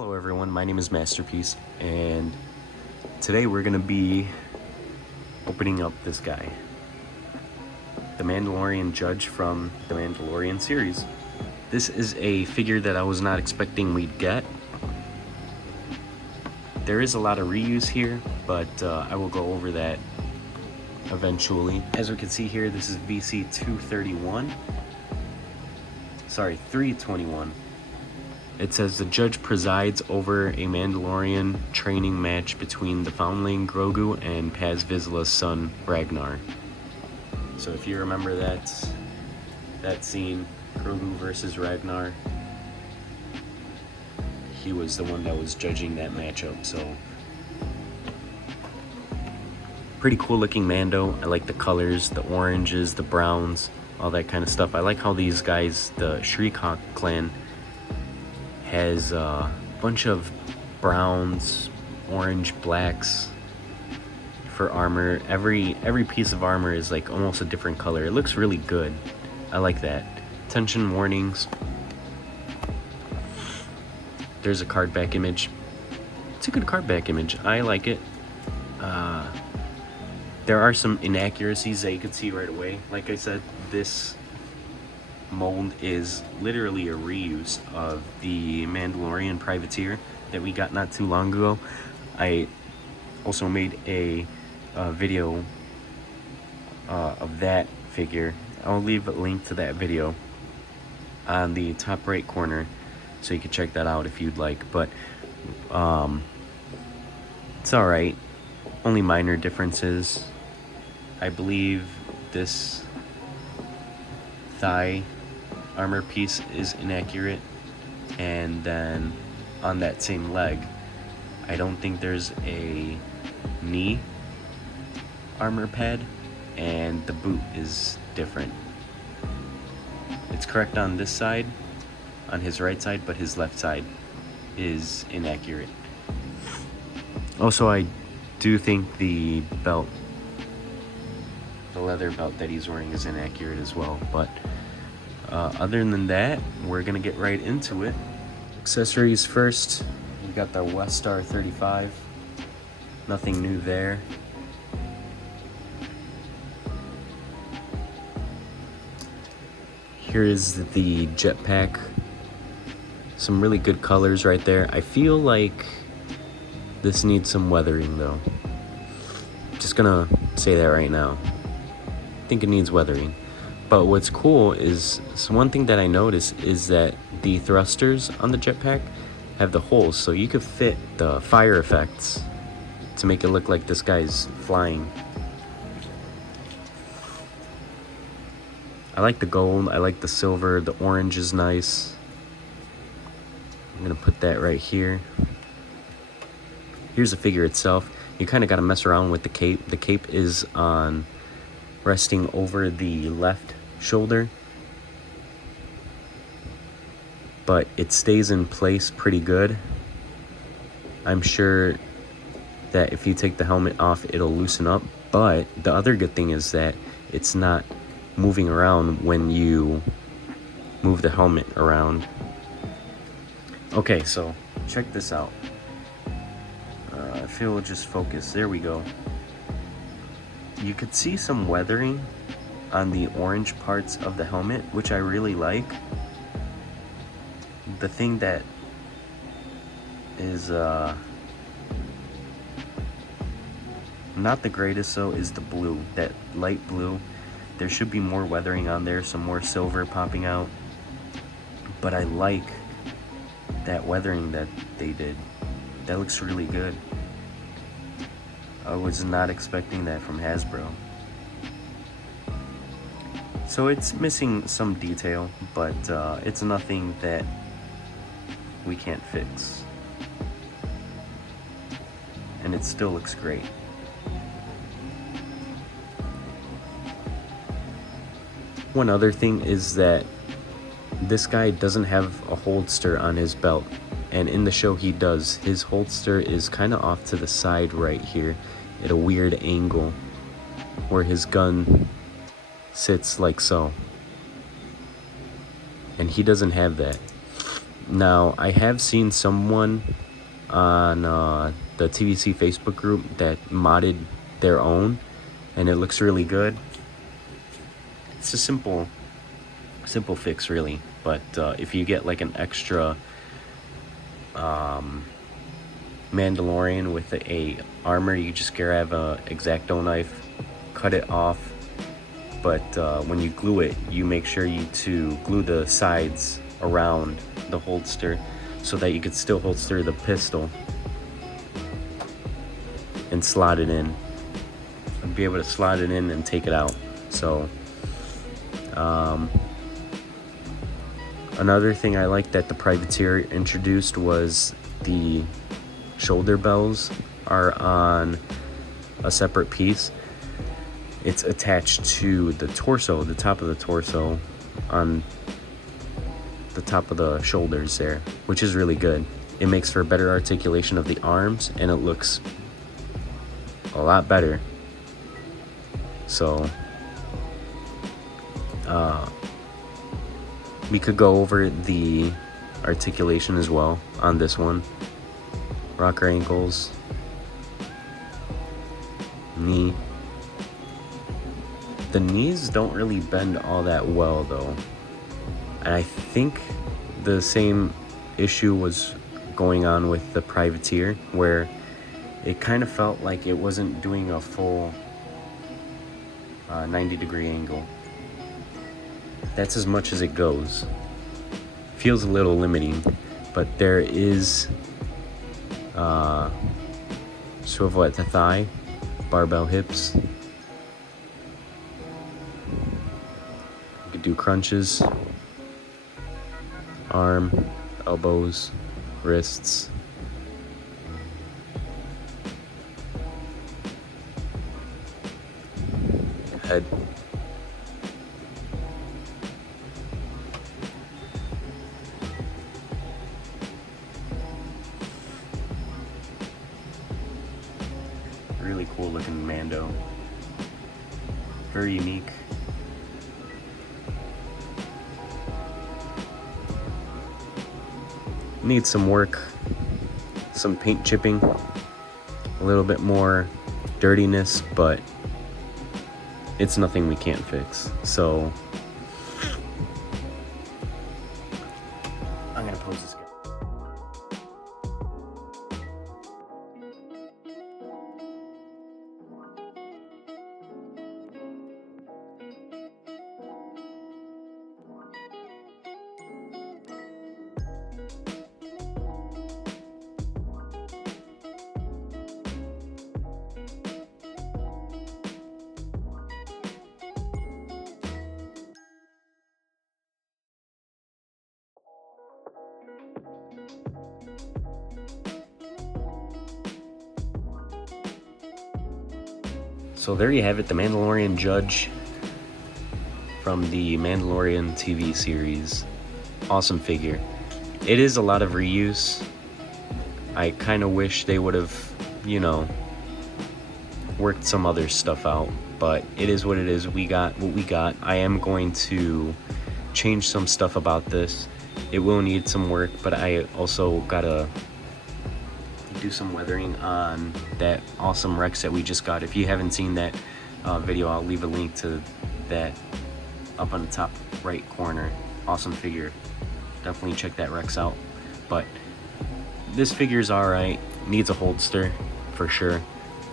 Hello everyone, my name is Masterpiece, and today we're going to be opening up this guy, the Mandalorian Judge from the Mandalorian series. This is a figure that I was not expecting we'd get. There is a lot of reuse here, but I will go over that eventually. As we can see here, this is VC 231. Sorry, 321. It says the judge presides over a Mandalorian training match between the foundling Grogu and Paz Vizsla's son Ragnar. So if you remember that scene, Grogu versus Ragnar, he was the one that was judging that matchup. So pretty cool looking Mando. I like the colors, the oranges, the browns, all that kind of stuff. I like how these guys, the Shriekhawk clan, has a bunch of browns, orange, blacks for armor. Every piece of armor is like almost a different color. It looks really good. I like that. Attention warnings. There's a card back image. It's a good card back image. I like it. There are some inaccuracies that you can see right away. Like I said, this mold is literally a reuse of the Mandalorian privateer that we got not too long ago. I also made a video of that figure. I'll leave a link to that video on the top right corner so you can check that out if you'd like. But it's alright, only minor differences. I believe this thigh armor piece is inaccurate, and then on that same leg I don't think there's a knee armor pad, and the boot is different. It's correct on this side, on his right side, but his left side is inaccurate. Also, I do think the belt, the leather belt that he's wearing, is inaccurate as well. But other than that, we're gonna get right into it. Accessories first. We got the West Star 35. Nothing new there. Here is the jetpack. Some really good colors right there. I feel like this needs some weathering though. Just gonna say that right now. I think it needs weathering. But what's cool is, so one thing that I noticed is that the thrusters on the jetpack have the holes, so you could fit the fire effects to make it look like this guy's flying. I like the gold, I like the silver, the orange is nice. I'm gonna put that right here. Here's the figure itself. You kind of got to mess around with the cape. The cape is on resting over the left shoulder, but it stays in place pretty good. I'm sure that if you take the helmet off, it'll loosen up, but the other good thing is that it's not moving around when you move the helmet around. Okay, so check this out. If it'll just focus, there we go. You could see some weathering on the orange parts of the helmet, which I really like. The thing that is not the greatest though is the blue, that light blue. There should be more weathering on there, some more silver popping out, but I like that weathering that they did. That looks really good. I was not expecting that from Hasbro. So it's missing some detail, but it's nothing that we can't fix. And it still looks great. One other thing is that this guy doesn't have a holster on his belt, and in the show he does. His holster is kind of off to the side right here at a weird angle where his gun sits like so, and he doesn't have that. Now, I have seen someone on the TVC Facebook group that modded their own, and it looks really good. It's a simple fix, really. But if you get like an extra Mandalorian with a armor, you just grab a X-Acto knife, cut it off. But when you glue it, you make sure to glue the sides around the holster so that you could still holster the pistol and slot it in, and be able to slot it in and take it out. So another thing I like that the Privateer introduced was the shoulder bells are on a separate piece. It's attached to the torso, the top of the torso, on the top of the shoulders there, which is really good. It makes for better articulation of the arms, and it looks a lot better. So we could go over the articulation as well on this one. Rocker ankles, knee. The knees don't really bend all that well though. And I think the same issue was going on with the Privateer, where it kind of felt like it wasn't doing a full 90-degree angle. That's as much as it goes. Feels a little limiting, but there is swivel at the thigh, barbell hips. You could do crunches, arm, elbows, wrists. Head. Really cool looking Mando. Very unique. Needs some work, some paint chipping, a little bit more dirtiness, but it's nothing we can't fix. So I'm gonna pose this guy. So there you have it, the Mandalorian Judge from the Mandalorian TV series. Awesome figure. It is a lot of reuse. I kind of wish they would have, worked some other stuff out, but it is what it is. We got what we got. I am going to change some stuff about this. It will need some work, but I also gotta do some weathering on that awesome Rex that we just got. If you haven't seen that video, I'll leave a link to that up on the top right corner. Awesome figure. Definitely check that Rex out. But this figure is alright. Needs a holster for sure,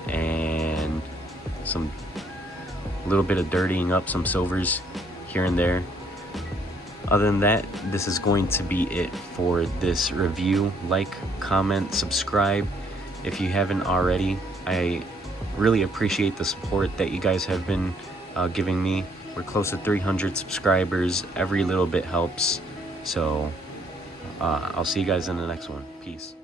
and some little bit of dirtying up, some silvers here and there. Other than that, this is going to be it for this review. Like, comment, subscribe if you haven't already. I really appreciate the support that you guys have been giving me. We're close to 300 subscribers. Every little bit helps. So I'll see you guys in the next one. Peace.